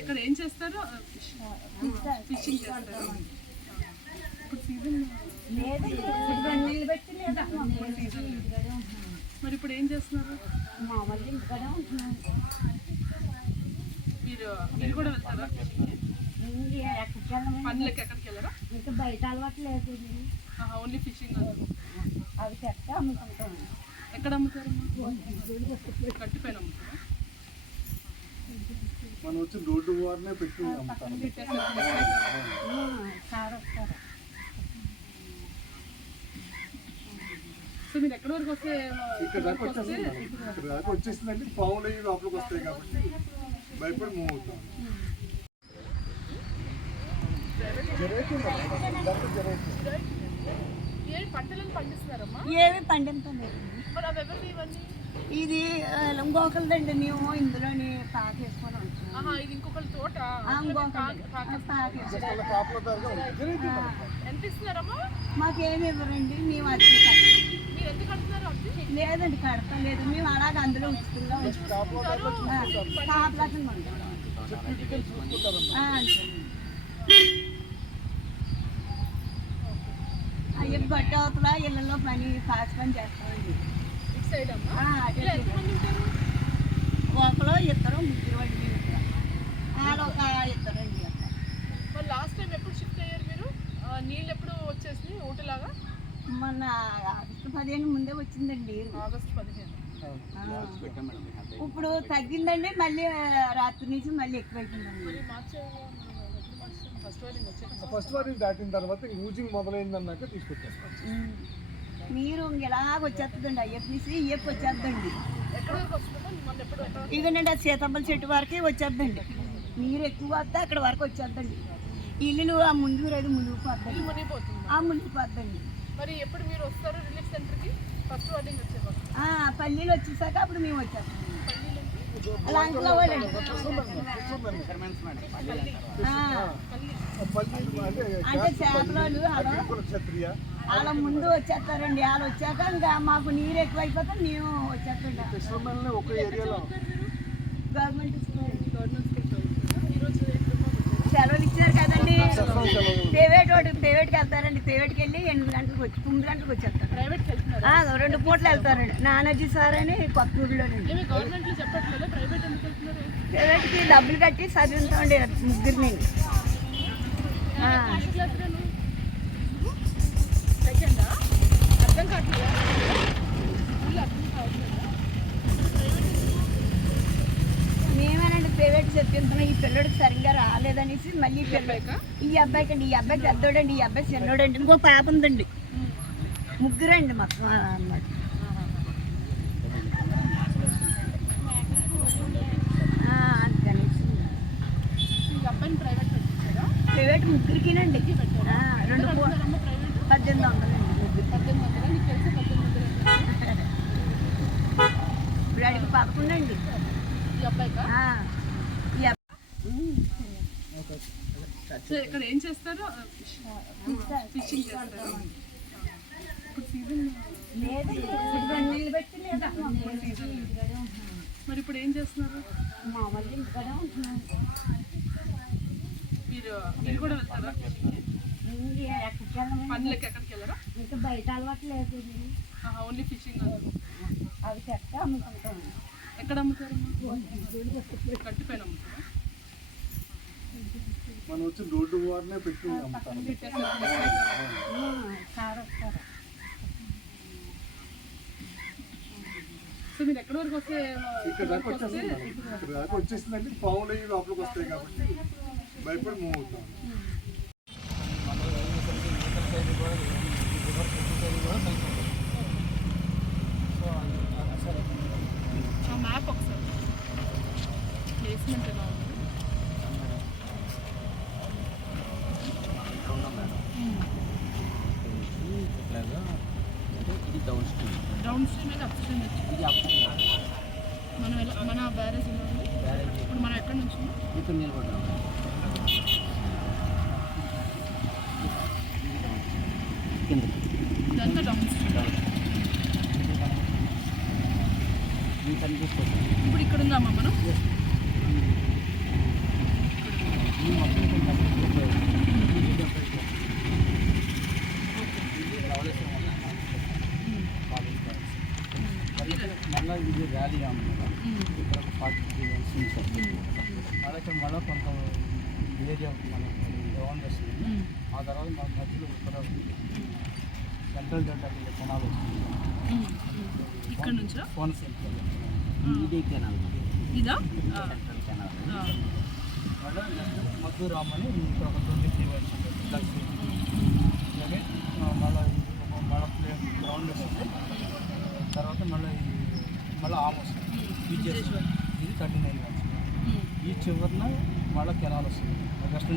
ఇక్కడ ఏం చేస్తారు ఫిషింగ్ చేస్తారు. ఇప్పుడు సీజన్ మరి ఇప్పుడు ఏం చేస్తున్నారు? మీరు మీరు కూడా వెళ్తారా? పనులకి ఎక్కడికి వెళ్ళరా? ఇంకా బయట అలవాటు లేదు ఓన్లీ ఫిషింగ్ అవి చెత్త అమ్ముకుంటాం ఎక్కడ అమ్ముతారమ్మా కట్టిపోయిన అమ్ముతారా? మనం వచ్చి రోడ్డు వారినే పెట్టి అమ్ముతాం ఇక్కడ దాకా వచ్చేస్తుంది ఇక్కడ దాకా వచ్చేసిందంటే పావులు అయ్యి లోపలికి వస్తాయి కాబట్టి భయపడి మూవ్ అవుతాం. ఏమి అవి ఇవన్నీ? ఇది ఇంకొకరిదండి మేము ఇందులోని పాక వేసుకొని మాకేమి ఇవ్వరండి మేము అది లేదండి కడతాం లేదు మేము అలాగ అందులో కాపలాసం అంతే. అయ్యి బట్ట అవతల ఇళ్ళలో పని కాసు పని చేస్తామండి. ఒకరు ఇద్దరు ముగ్గురు వండి వాళ్ళు ఒక ఇద్దరండి అట్లా. మరి లాస్ట్ టైం ఎప్పుడు షిఫ్ట్ అయ్యారు మీరు ఆ, నీళ్ళు ఎప్పుడు వచ్చేసి ఊటలాగా మొన్న ఆగస్టు పదిహేను ముందే వచ్చిందండి. ఆగస్ట్ పదిహేను. ఇప్పుడు తగ్గిందండి మళ్ళీ రాత్రి నుంచి మళ్ళీ ఎక్కువైపోయిందండి. మరి ఫస్ట్ వారిని దాటిన తర్వాత ఊజింగ్ మొదలైంది అన్నాక తీసుకొచ్చేస్తాం. మీరు ఇలాగ వచ్చేస్తుందండి అయ్యప్పనిసి ఇయ్యప్ప వచ్చేద్దండి. ఇగనండి ఆ సీతమ్మల చెట్టు వరకే వచ్చేద్దండి. నీరు ఎక్కువ వస్తే అక్కడ వరకు వచ్చేద్దండి. ఇల్లులు ఆ ముందుకు రేదు ముందుకు పోద్దండి. మునిగిపోతుంది. ఆ ముందుకు పోద్దండి. మరి ఎప్పుడు మీరు వస్తారు రిలీఫ్ సెంటర్కి? ఫస్ట్ వార్నింగ్ వచ్చేవారు ఆ పల్లీలు వచ్చేసాక అప్పుడు మేము వచ్చేస్తాం లంకలో వాళ్ళండి అంటే చేపలు వాళ్ళ ముందు వచ్చేస్తారండి వాళ్ళు వచ్చాక ఇంకా మాకు నీరు ఎక్కువైపోతే మేము వచ్చేస్తాం వాడు ప్రైవేట్కి వెళ్తారండి. ప్రైవేట్కి వెళ్ళి ఎనిమిది గంటలకు వచ్చి తొమ్మిది గంటలకు వచ్చేస్తారు. ప్రైవేట్కి వెళ్తున్నారు? ఆ, రెండు పూటలు వెళ్తారండి. నానాజీ సార్ అని కొత్తూరులోనండి. ఏమి గవర్నమెంట్లో చెప్పట్లేదా? ప్రైవేట్ ఎందుకు వెళ్తున్నారు? ప్రైవేట్కి డబ్బులు కట్టి చదివిస్తామండి ముగ్గురిని. ఆ, రాలేదనేసి మళ్ళీ ఈ పిల్ల అబ్బాయికా? ఈ అబ్బాయికి అండి ఈ అబ్బాయి పెద్దోడండి ఈ అబ్బాయి చిన్నోడండి. ఇంకో పాప ఉందండి. ముగ్గురండి మొత్తం అన్నమాట. ప్రైవేట్ ముగ్గురికినండి. రెండు పద్దెనిమిది వందలండి ఇప్పుడు అడిగి పదకొండండి ఈ అబ్బాయికా? అబ్బాయి సో ఇక్కడ ఏం చేస్తారు ఫిషింగ్ చేస్తారు. ఇప్పుడు సీజన్ సీజన్ మరి ఇప్పుడు ఏం చేస్తున్నారు? మీరు మీరు కూడా వెళ్తారా? పనులకి ఎక్కడికి వెళ్ళరా? ఇంకా బయట అలవాటు లేదు ఓన్లీ ఫిషింగ్ అవి చెత్త అమ్ముకుంటాం. ఎక్కడ అమ్ముతారమ్మా కట్టిపోయిన అమ్ముతారా? మనం వచ్చి రోడ్డు వారినే పెట్టి అమ్ముతాం సార్ వస్తారు సో మీరు ఎక్కడి వరకు వస్తే ఇక్కడ దాకా వచ్చేస్తుంది ఇక్కడ దాకా వచ్చేసిందంటే పావులు అయ్యి లోపలికి వస్తాయి కాబట్టి భయపడి మూవ్ అవుతాం. ఆ మ్యాప్ ఒకసారి ప్లేస్మెంట్ ఎలా ఉంది ఇది డౌన్ స్ట్రీమ్ డౌన్ స్ట్రీమ్ అయితే అప్ స్ట్రీమ్ ఇది అప్ మనం ఎలా మన బ్యారేజ్ ఎలా ఉంది. ఇప్పుడు మనం ఎక్కడి నుంచి? ఇక్కడ నిలబడ్డాం. కింద ఇదంతా. డౌన్ స్ట్రీమ్ ఇప్పుడు ఇక్కడ వెళ్తున్నామా మనం? మళ్ళీ ఇది ర్యాలీ అన్నమాట ఇక్కడ ఒక ఫార్టీ త్రీ వన్స్ మళ్ళీ ఇక్కడ మళ్ళీ కొంత ఏరియా మనకి గ్రౌండ్ వస్తుంది ఆ తర్వాత మన మధ్యలో ఇక్కడ సెంట్రల్ కెనాల్ వస్తుంది. నుంచా? కోనసీమ ఇది కెనాల్. ఇదా? Central canal. ఆ. మళ్ళీ నెక్స్ట్ మద్దూరు రామని ఇక్కడ ఒక ట్వంటీ త్రీ వర్స్ లక్ష్మీ అలాగే ఆ, మళ్ళీ ఒక మళ్ళీ ప్లే గ్రౌండ్ వస్తుంది తర్వాత మళ్ళీ మళ్ళీ ఆమ్ వస్తుంది వాళ్ళకి ఇది కెనాల్ వస్తుంది. వెస్ట్రన్